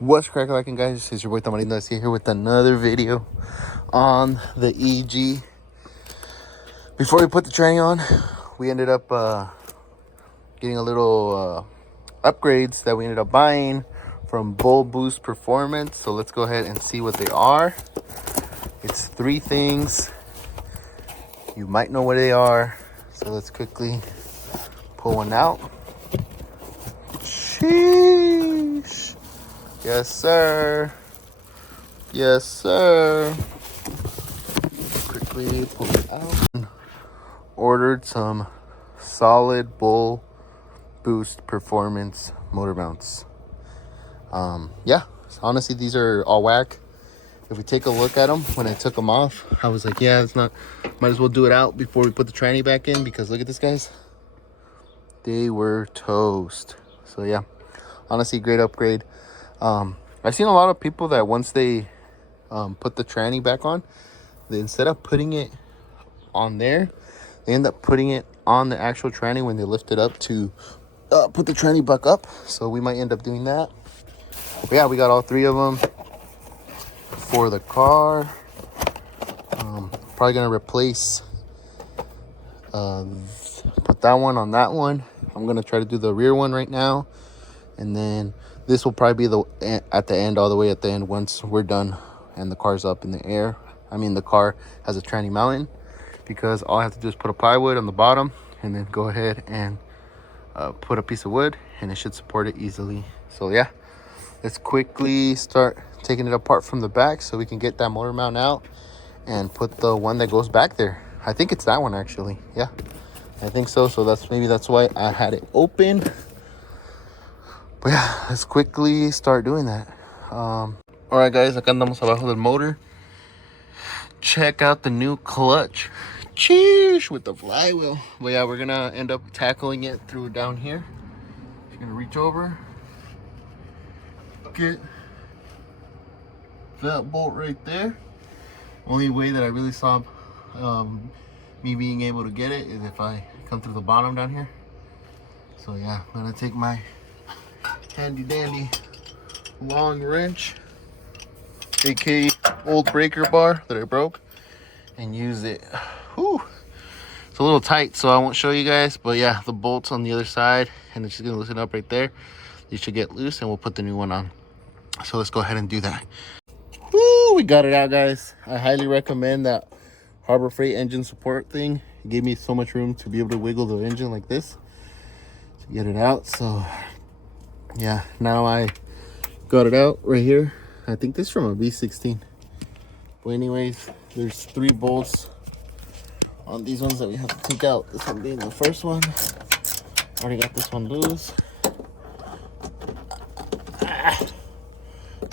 What's cracking, guys? It's your boy Tamarindo here with another video on the EG. Before we put the tranny on, we ended up getting a little upgrades that we ended up buying from Bull Boost Performance. So let's go ahead and see what they are. It's three things. You might know what they are. So let's quickly pull one out. Sheesh. Yes, sir. Yes, sir. Quickly pull it out. Ordered some solid Bull Boost Performance motor mounts. Yeah, honestly, these are all whack. If we take a look at them, when I took them off, I was like, yeah, it's not, might as well do it out before we put the tranny back in, because look at this, guys. They were toast. So yeah, honestly, great upgrade. I've seen a lot of people that once they put the tranny back on, they, instead of putting it on there, they end up putting it on the actual tranny when they lift it up to put the tranny back up. So we might end up doing that. But yeah, we got all three of them for the car. Probably gonna replace put that one on that one. I'm gonna try to do the rear one right now, and then this will probably be the at the end, all the way at the end, once we're done and the car's up in the air. I mean, the car has a tranny mountain, because all I have to do is put a plywood on the bottom and then go ahead and put a piece of wood, and it should support it easily. So yeah, let's quickly start taking it apart from the back so we can get that motor mount out and put the one that goes back there. I think it's that one, actually. Yeah, I think so. So that's why I had it open. But yeah, let's quickly start doing that. All right, guys, acá andamos abajo del motor. Check out the new clutch. Cheers with the flywheel. But yeah, we're gonna end up tackling it through down here. Just gonna reach over, get that bolt right there. Only way that I really saw me being able to get it is if I come through the bottom down here. So yeah, I'm gonna take my handy dandy long wrench, aka old breaker bar that I broke, and use it. Whew. It's a little tight, so I won't show you guys, but yeah, the bolt's on the other side, and it's just gonna loosen up right there. These should get loose, and we'll put the new one on. So let's go ahead and do that. Woo, we got it out, guys. I highly recommend that Harbor Freight engine support thing. It gave me so much room to be able to wiggle the engine like this to get it out. So yeah, now I got it out right here. I think this is from a V16. But anyways, there's 3 bolts on these ones that we have to take out. This one being the first one. Already got this one loose.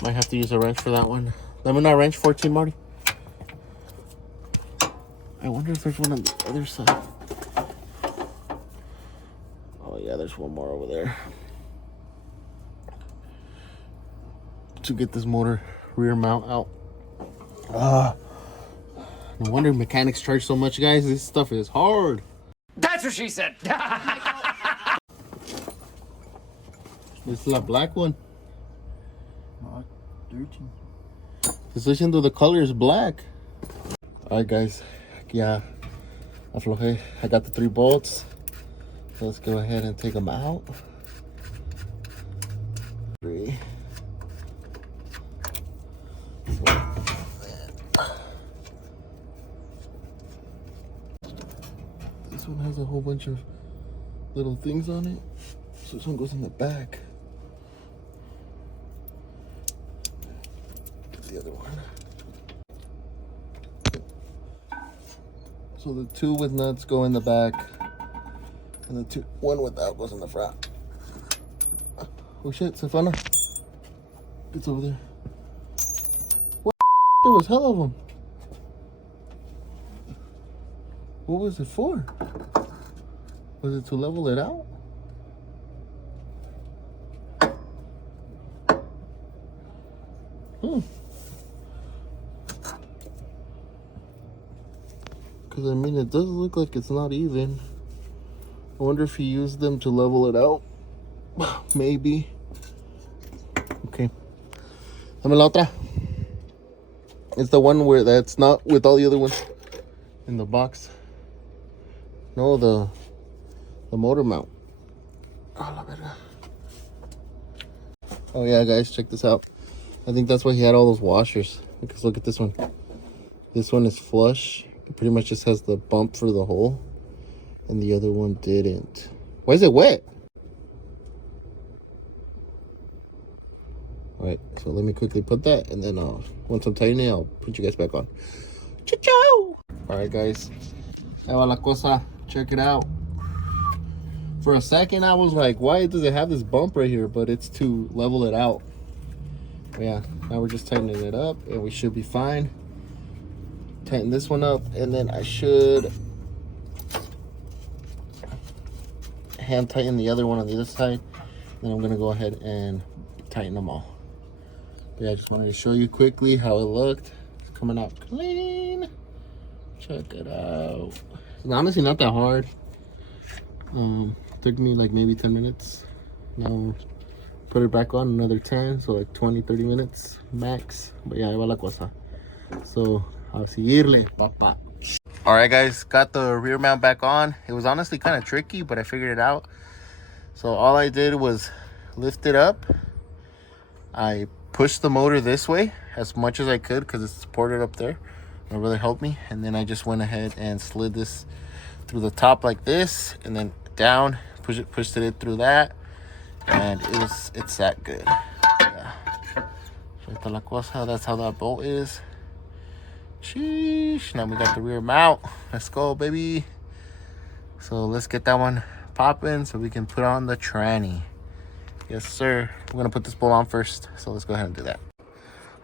Might have to use a wrench for that one. Let me not wrench 14, Marty. I wonder if there's one on the other side. Oh yeah, there's one more over there. To get this motor rear mount out. No wonder mechanics charge so much, guys. This stuff is hard. That's what she said. This is the black one. 13. Especially though the color is black. Alright, guys. Yeah, afloje. I got the 3 bolts. So let's go ahead and take them out. 3. This one has a whole bunch of little things on it. So this one goes in the back. The other one. So the 2 with nuts go in the back, and the one without goes in the front. Oh shit, Stefana. It's over there. What? There was hell of them. What was it for? Was it to level it out? Because I mean, it does look like it's not even. I wonder if he used them to level it out. Maybe. Okay. Dame la otra. It's the one where that's not with all the other ones in the box. No, the motor mount. Oh, la verga. Oh yeah, guys, check this out. I think that's why he had all those washers. Because look at this one. This one is flush. It pretty much just has the bump for the hole. And the other one didn't. Why is it wet? Alright, so let me quickly put that. And then once I'm tightening it, I'll put you guys back on. Ciao! Alright, guys. Ahí va la cosa. Check it out. For a second, I was like, why does it have this bump right here? But it's to level it out. But yeah, now we're just tightening it up. And we should be fine. Tighten this one up. And then I should hand tighten the other one on the other side. Then I'm going to go ahead and tighten them all. But yeah, I just wanted to show you quickly how it looked. It's coming out clean. Check it out. It's honestly not that hard. Took me like maybe 10 minutes. Now put it back on another 10, so like 20-30 minutes max. But yeah, ahí va la cosa. So a seguirle, papá. All right, guys, got the rear mount back on. It was honestly kind of tricky, but I figured it out. So all I did was lift it up. I pushed the motor this way as much as I could because it's supported up there. It really helped me. And then I just went ahead and slid this through the top like this, and then down, pushed it through that, and it's that good. Yeah. La cosa, that's how that bolt is. Sheesh. Now we got the rear mount. Let's go, baby. So let's get that one popping so we can put on the tranny. Yes, sir. We're gonna put this bolt on first, so let's go ahead and do that.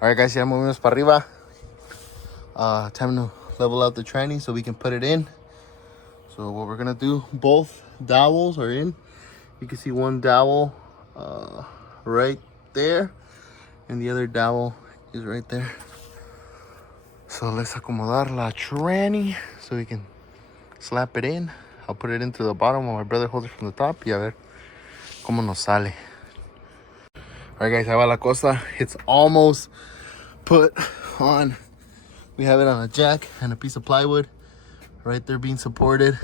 All right, guys, ya movimos para arriba. Time to level out the tranny so we can put it in. So what we're gonna do, both dowels are in. You can see one dowel right there, and the other dowel is right there. So let's acomodar la tranny so we can slap it in. I'll put it into the bottom while my brother holds it from the top. Y a ver cómo nos sale. All right, guys, ahí va la cosa. It's almost put on. We have it on a jack and a piece of plywood right there being supported.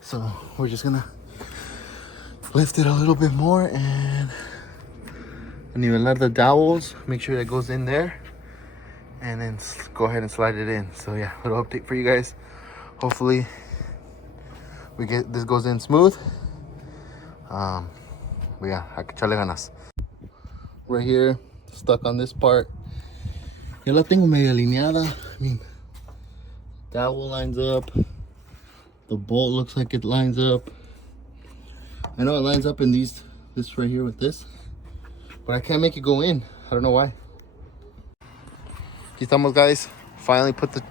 So we're just gonna lift it a little bit more and nivelar the dowels. Make sure that goes in there, and then go ahead and slide it in. So yeah, little update for you guys. Hopefully we get this goes in smooth. But yeah, hay que echarle ganas. Right here, stuck on this part. Ya la tengo medio alineada. I mean, dowel lines up. The bolt looks like it lines up. I know it lines up in this right here with this, but I can't make it go in. I don't know why. Aquí estamos, guys. Finally put the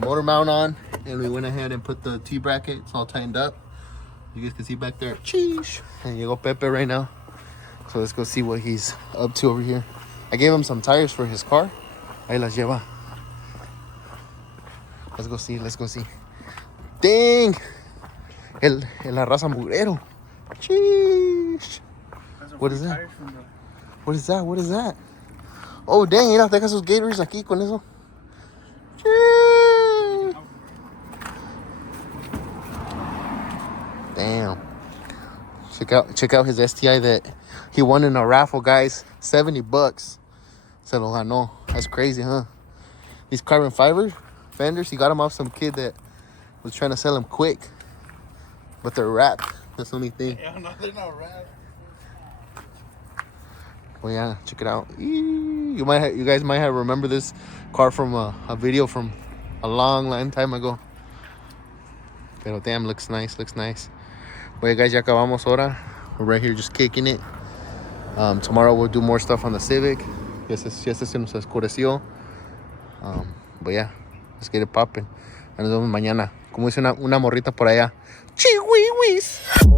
motor mount on, and we went ahead and put the T-bracket. It's all tightened up. You guys can see back there. Cheesh. And llegó Pepe right now. So let's go see what he's up to over here. I gave him some tires for his car. Ahí las lleva. Let's go see. Let's go see. Dang! La raza mugrero. Sheesh. What is that? What is that? What is that? Oh, dang. Mira, deja sus gators aquí con eso. Sheesh. Damn. Check out his STI that he won in a raffle, guys. $70. Se lo ganó. That's crazy, huh? These carbon fiber fenders, he got them off some kid that was trying to sell them quick, but they're wrapped. That's the only thing. Yeah, no, they're not wrapped. Well, yeah, check it out. You guys might have remember this car from a video from a long time ago. Pero damn, looks nice, looks nice. Well, guys, ya acabamos ahora. We're right here just kicking it. Tomorrow we'll do more stuff on the Civic. Ya se nos oscureció. But yeah, let's get it popping. Nos vemos mañana. Como dice una morrita por allá. Chihuihuis.